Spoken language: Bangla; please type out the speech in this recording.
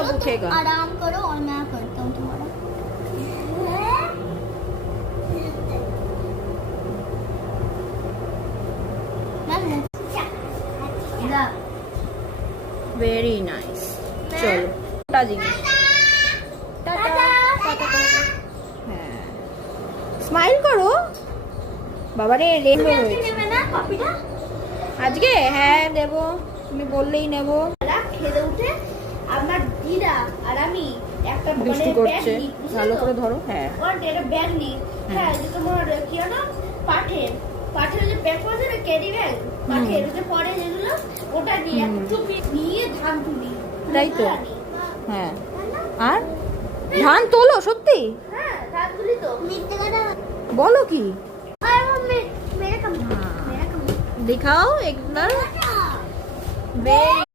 उठेगा। आराम करो और मैं करता हूँ तुम्हारा। Very nice. चलो टाटा হ্যাঁ স্মাইল করো বাবারে রেনবো রয়েছে আজকে। হ্যাঁ দেব, তুমি বললেই নেব। খেলে উঠে আমার দিদা আর আমি একটা বৃষ্টি করছে, ভালো করে ধরো। হ্যাঁ ওর একটা ব্যাগ নিই। হ্যাঁ যে তোমার কি না পাঠের যে ব্যাগ আছে না, ক্যারি ব্যাগ, পাঠের যে পরে যেগুলো, ওটা নিয়ে একটু নিয়ে ধান তুলি। তাই তো। হ্যাঁ আর ধান তোলো সত্যি? হ্যাঁ ধান তুলি তো। মিথ্যে কথা বলো কি? আর মেরে কম दिखाओ एक बार। वेरी